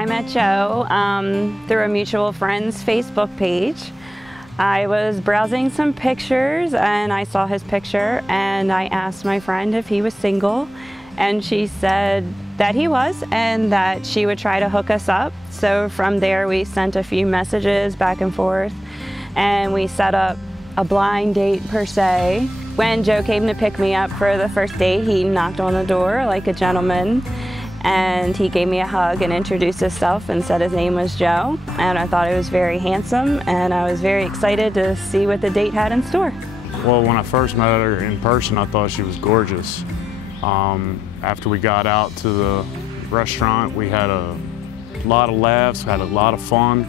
I met Joe through a mutual friend's Facebook page. I was browsing some pictures and I saw his picture and I asked my friend if he was single, and she said that he was and that she would try to hook us up. So from there we sent a few messages back and forth and we set up a blind date per se. When Joe came to pick me up for the first date, he knocked on the door like a gentleman and he gave me a hug and introduced himself and said his name was Joe, and I thought he was very handsome and I was very excited to see what the date had in store. Well, when I first met her in person, I thought she was gorgeous. After we got out to the restaurant, we had a lot of laughs, had a lot of fun.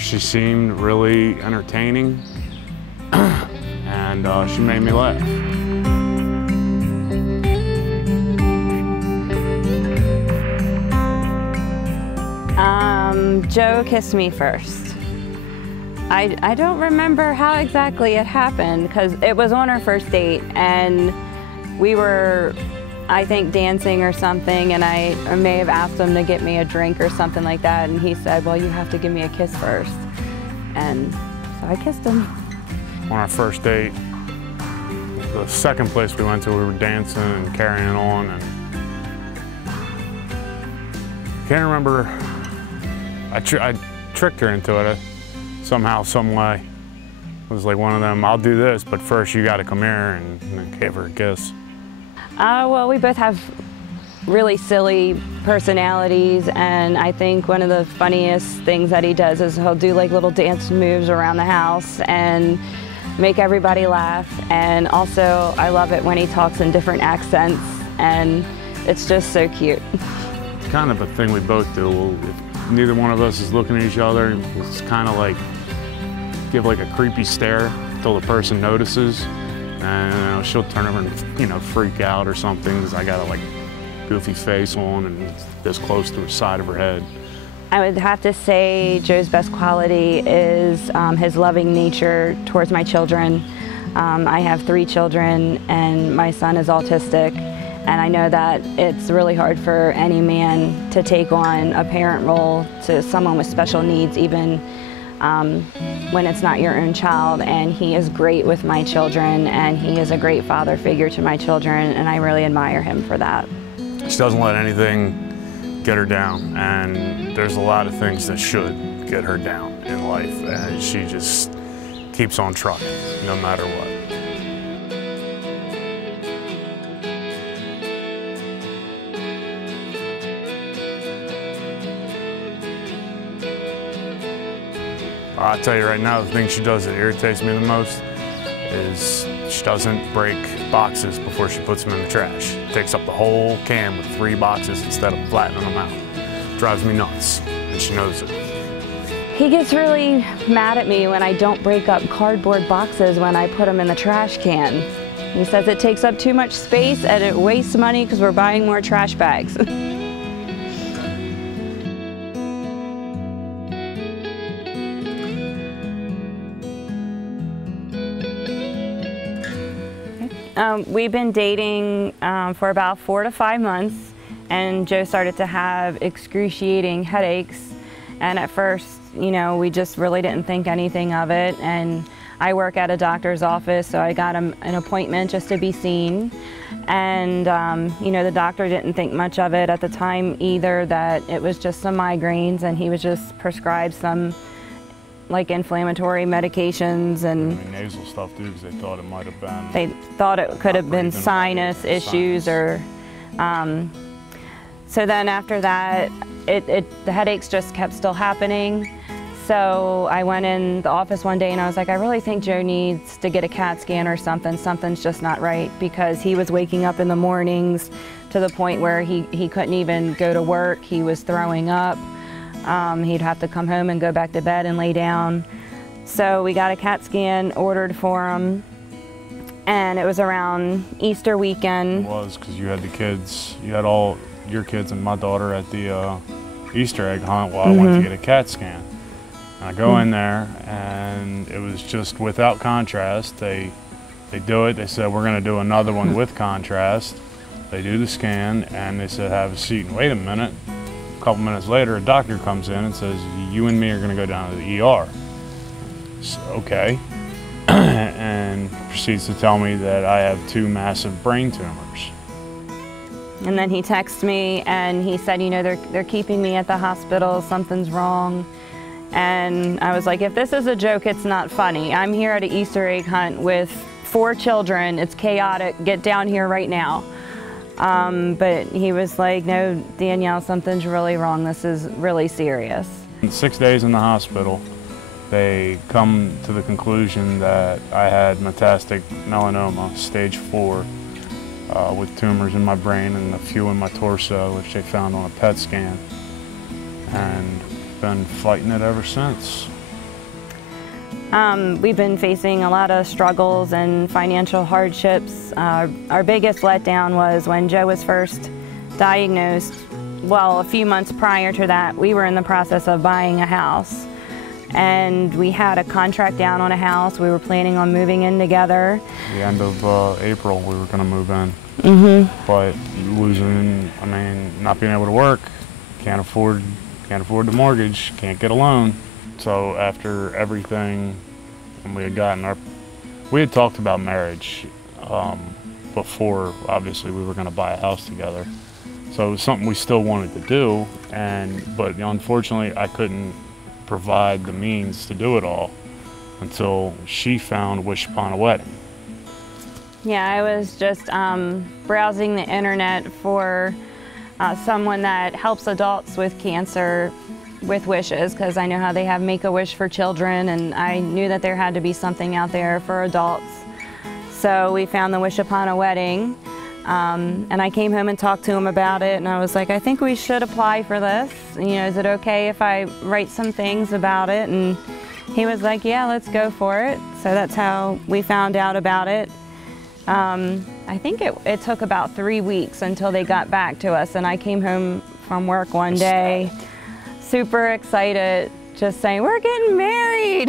She seemed really entertaining and she made me laugh. Joe kissed me first. I don't remember how exactly it happened because it was on our first date and we were, I think, dancing or something, and I may have asked him to get me a drink or something like that, and he said, well, you have to give me a kiss first. And so I kissed him. On our first date, the second place we went to, we were dancing and carrying on, and I can't remember. I tricked her into it somehow, some way. It was like one of them, I'll do this, but first you gotta come here, and I gave her a kiss. Well, we both have really silly personalities, and I think one of the funniest things that he does is he'll do like little dance moves around the house and make everybody laugh. And also, I love it when he talks in different accents, and it's just so cute. It's kind of a thing we both do. If neither one of us is looking at each other, it's kind of like give like a creepy stare until the person notices, and she'll turn over and freak out or something because I got a like goofy face on and it's this close to the side of her head. I would have to say Joe's best quality is his loving nature towards my children. I have 3 children and my son is autistic, and I know that it's really hard for any man to take on a parent role to someone with special needs, even when it's not your own child. And he is great with my children, and he is a great father figure to my children, and I really admire him for that. She doesn't let anything get her down, and there's a lot of things that should get her down in life, and she just keeps on trucking no matter what. I'll tell you right now, the thing she does that irritates me the most is she doesn't break boxes before she puts them in the trash. Takes up the whole can with 3 boxes instead of flattening them out. Drives me nuts, and she knows it. He gets really mad at me when I don't break up cardboard boxes when I put them in the trash can. He says it takes up too much space and it wastes money because we're buying more trash bags. We've been dating for about 4 to 5 months, and Joe started to have excruciating headaches, and at first, we just really didn't think anything of it, and I work at a doctor's office, so I got him an appointment just to be seen, and the doctor didn't think much of it at the time either, that it was just some migraines, and he was just prescribed some like inflammatory medications and nasal stuff too, because they thought it might have been. They thought it could have been sinus issues or. So then after that, the headaches just kept still happening. So I went in the office one day and I was like, I really think Joe needs to get a CAT scan or something. Something's just not right, because he was waking up in the mornings to the point where he couldn't even go to work. He was throwing up. He'd have to come home and go back to bed and lay down. So we got a CAT scan ordered for him, and it was around Easter weekend. It was, because you had the kids, you had all your kids and my daughter at the Easter egg hunt while I went to get a CAT scan. And I go in there, and it was just without contrast. They do it, they said, we're gonna do another one with contrast. They do the scan, and they said, have a seat. And wait a minute, couple minutes later, a doctor comes in and says, you and me are going to go down to the ER. So, okay. And proceeds to tell me that I have 2 massive brain tumors. And then he texted me and he said, you know, they're keeping me at the hospital, something's wrong. And I was like, if this is a joke, it's not funny. I'm here at an Easter egg hunt with 4 children. It's chaotic. Get down here right now. But he was like, no, Danielle, something's really wrong. This is really serious. In 6 days in the hospital, they come to the conclusion that I had metastatic melanoma, stage 4, with tumors in my brain and a few in my torso, which they found on a PET scan. And been fighting it ever since. We've been facing a lot of struggles and financial hardships. Our biggest letdown was when Joe was first diagnosed. Well, a few months prior to that, we were in the process of buying a house. And we had a contract down on a house. We were planning on moving in together. The end of April, we were going to move in. But losing, I mean, not being able to work, can't afford the mortgage, can't get a loan. So after everything, and we had talked about marriage before, obviously, we were going to buy a house together. So it was something we still wanted to do, but unfortunately, I couldn't provide the means to do it all until she found Wish Upon a Wedding. Yeah, I was just browsing the internet for someone that helps adults with cancer with wishes, because I know how they have Make-A-Wish for children, and I knew that there had to be something out there for adults. So we found the Wish Upon a Wedding, and I came home and talked to him about it, and I was like, I think we should apply for this. You know, is it okay if I write some things about it? And he was like, yeah, let's go for it. So that's how we found out about it. I think it took about 3 weeks until they got back to us, and I came home from work one day, super excited, just saying, we're getting married.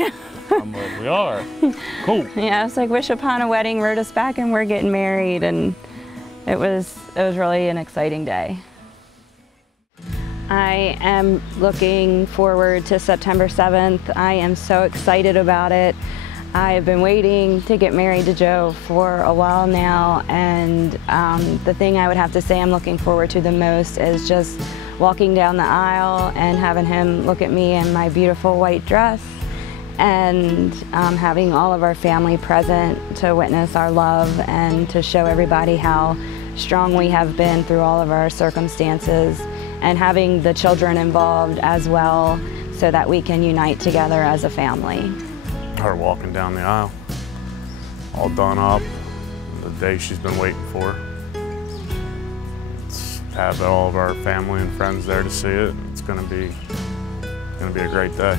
I'm like, we are. Cool. Yeah, it's like Wish Upon a Wedding wrote us back and we're getting married, and it was really an exciting day. I am looking forward to September 7th. I am so excited about it. I have been waiting to get married to Joe for a while now, and the thing I would have to say I'm looking forward to the most is just walking down the aisle and having him look at me in my beautiful white dress, and having all of our family present to witness our love and to show everybody how strong we have been through all of our circumstances, and having the children involved as well so that we can unite together as a family. Her walking down the aisle, all done up, the day she's been waiting for. Let's have all of our family and friends there to see it. It's gonna be a great day.